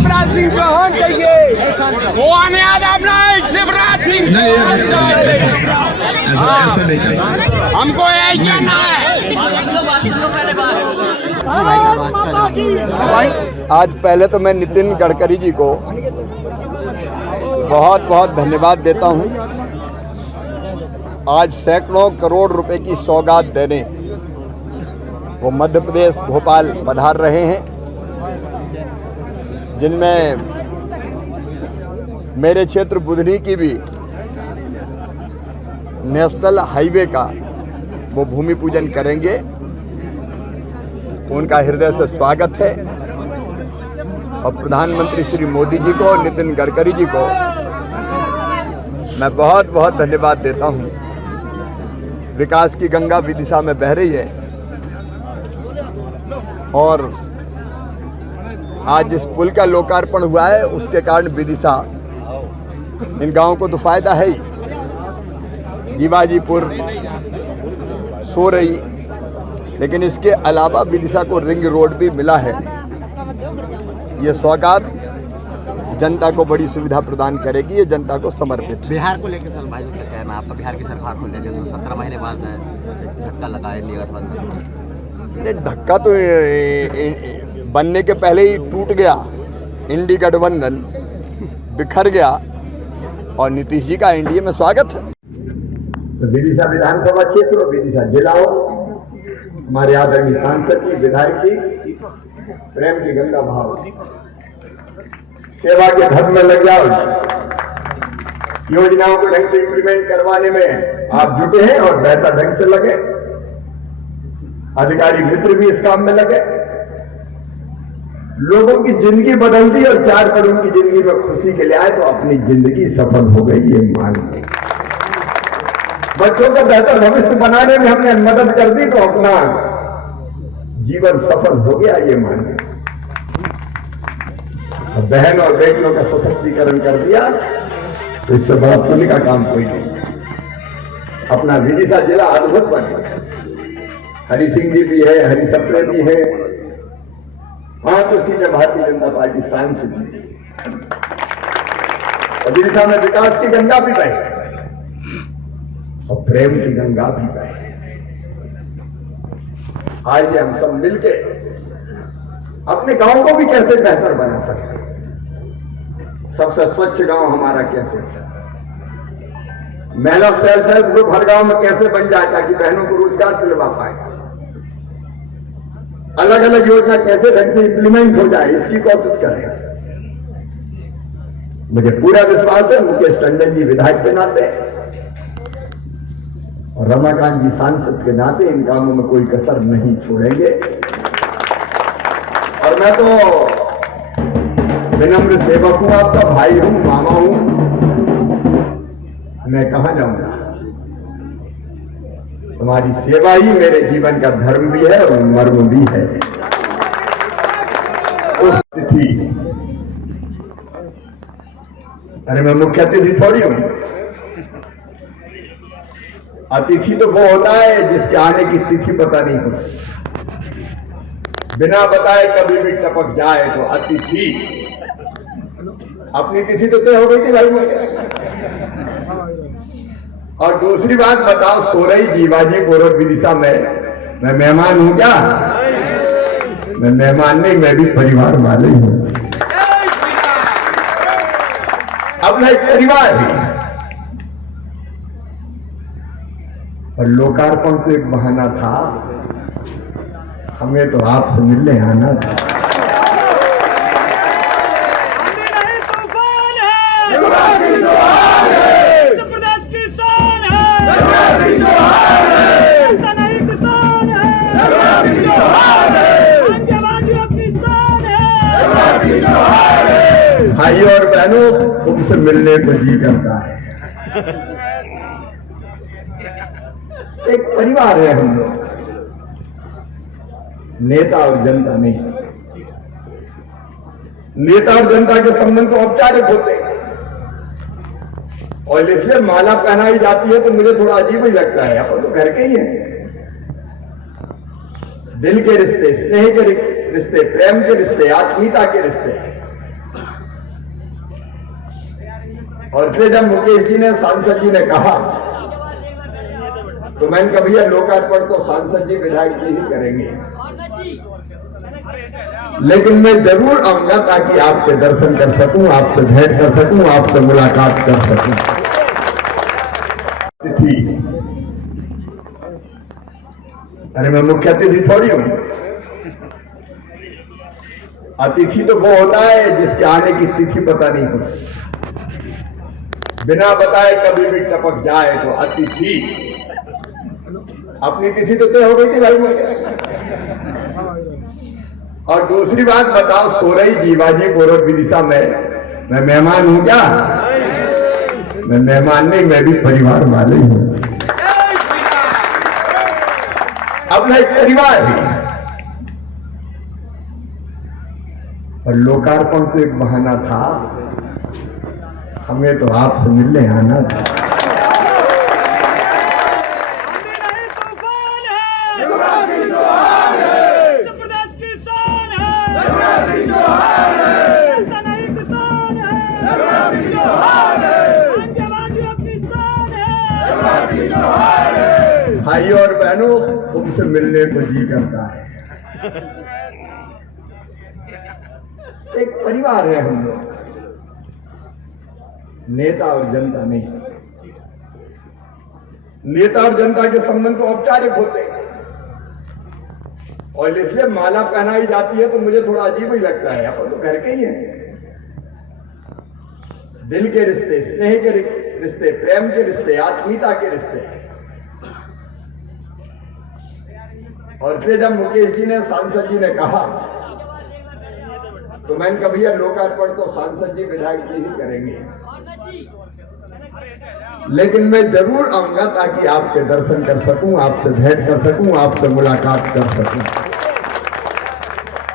शिवराज सिंह चौहान चाहिए, वो आने आज अपना शिवराज सिंह चौहान चाहिए। ऐसा नहीं करना, हमको यही कहना है। आज पहले तो मैं नितिन गडकरी जी को बहुत बहुत धन्यवाद देता हूं। आज सैकड़ों करोड़ रुपए की सौगात देने वो मध्य प्रदेश भोपाल पधार रहे हैं, जिनमें मेरे क्षेत्र बुधनी की भी नेशनल हाईवे का वो भूमि पूजन करेंगे। उनका हृदय से स्वागत है और प्रधानमंत्री श्री मोदी जी को और नितिन गडकरी जी को मैं बहुत बहुत धन्यवाद देता हूं। विकास की गंगा विदिशा में बह रही है और आज जिस पुल का लोकार्पण हुआ है उसके कारण विदिशा इन गांवों को तो फायदा है ही। जीवाजीपुर सो रही, लेकिन इसके अलावा विदिशा को रिंग रोड भी मिला है। ये सौगात जनता को बड़ी सुविधा प्रदान करेगी, ये जनता को समर्पित। बिहार को लेकर सर भाई क्या कहना आपका? बिहार की सरकार को लेकर 17 महीने बाद झटका लगा है गठबंधन। धक्का तो बनने के पहले ही टूट गया, इंडी गठबंधन बिखर गया और नीतीश जी का एनडीए में स्वागत है। तो विदिशा विधानसभा क्षेत्र और विदिशा जिलाओं हमारे आदरणीय सांसद जी, विधायक जी, प्रेम की गंगा भाव सेवा के धर्म में लग जाओ। योजनाओं को ढंग से इंप्लीमेंट करवाने में आप जुटे हैं और बेहतर ढंग से लगे। अधिकारी मित्र भी इस काम में लगे। लोगों की जिंदगी बदल दी और 4 पल उनकी जिंदगी में खुशी के लिए आए तो अपनी जिंदगी सफल हो गई, ये मान ली। बच्चों का बेहतर भविष्य बनाने में हमने मदद कर दी तो अपना जीवन सफल हो गया, ये मान ली। बहन और बेटियों का सशक्तिकरण कर दिया तो इससे बड़ा पुण्य का काम कोई नहीं। अपना विदिशा जिला अद्भुत बन गया। हरि सिंह जी भी है, हरि सप्रे भी है, 5 सीटें भारतीय जनता पार्टी सांसद जी। विदिशा में विकास की गंगा भी बहे और प्रेम की गंगा भी बहे। आइए हम सब मिलके अपने गांव को भी कैसे बेहतर बना सकते हैं। सबसे स्वच्छ गांव हमारा कैसे है, महिला सेल्फ हेल्प ग्रुप हर गांव में कैसे बन जाए ताकि बहनों को रोजगार दिलवा पाए। अलग अलग योजना कैसे ढंग से इंप्लीमेंट हो जाए, इसकी कोशिश करें। मुझे पूरा विश्वास है मुकेश टंडन जी विधायक के नाते और रमाकांत जी सांसद के नाते इन कामों में कोई कसर नहीं छोड़ेंगे। और मैं तो विनम्र सेवक हूं, आपका भाई हूं, मामा हूं। मैं कहां जाऊंगा? तुम्हारी सेवा ही मेरे जीवन का धर्म भी है और मर्म भी है। उस तिथि, अरे मैं मुख्य अतिथि थोड़ी हूं। अतिथि तो वो होता है जिसके आने की तिथि पता नहीं होती, बिना बताए कभी भी टपक जाए तो अतिथि। अपनी तिथि तो तय हो गई थी भाई मुझे। और दूसरी बात बताओ, सोरई, जीवाजीपुर और विदिशा में मैं मेहमान हूं क्या? मैं मेहमान नहीं, मैं भी परिवार वाले हूं। अपना एक परिवार है। और लोकार्पण तो एक बहाना था, हमें तो आपसे मिलने आना था। भाइयों और बहनों, तुमसे मिलने को जी करता है। एक परिवार है हम लोग, नेता और जनता नहीं। नेता और जनता के संबंध तो औपचारिक होते हैं और इसलिए माला पहनाई जाती है तो मुझे थोड़ा अजीब ही लगता है। अपन तो घर के ही हैं। दिल के रिश्ते, स्नेह के रिश्ते, प्रेम के रिश्ते, आत्मीयता के रिश्ते और फिर जब मुकेश जी ने, सांसद जी ने कहा, तो मैंने कहा भैया लोकार्पण तो सांसद जी विधायक जी ही करेंगे, लेकिन मैं जरूर आऊंगा ताकि आपके दर्शन कर सकूं, आपसे भेंट कर सकूं, आपसे मुलाकात कर सकूं। तिथि, अरे मैं मुख्य अतिथि थोड़ी हूं। अतिथि तो वो होता है जिसके आने की तिथि पता नहीं होती, बिना बताए कभी भी टपक जाए तो अतिथि। अपनी तिथि तो तय हो गई थी भाई मुझे। और दूसरी बात बताओ, सोरई जीवाजी पूर्व विदिशा में मैं मेहमान हूं क्या? मैं मेहमान नहीं, मैं भी परिवार वाले ही हूं, अपना एक परिवार है। और लोकार्पण तो एक बहाना था, हमें तो आपसे मिलने आना था। भाइयों और बहनों, तुमसे मिलने को जी करता है। एक परिवार है हम लोग, नेता और जनता नहीं। नेता और जनता के संबंध तो औपचारिक होते हैं, और इसलिए माला पहनाई जाती है तो मुझे थोड़ा अजीब ही लगता है। अपन तो घर के ही हैं। दिल के रिश्ते, स्नेह के रिश्ते, प्रेम के रिश्ते, आत्मीयता के रिश्ते। और फिर जब मुकेश जी ने, सांसद जी ने कहा, तो मैंने कहा भैया लोकार्पण तो सांसद जी विधायक जी ही करेंगे, लेकिन मैं जरूर आऊंगा ताकि आपके दर्शन कर सकूं, आपसे भेंट कर सकूं, आपसे मुलाकात कर सकूं।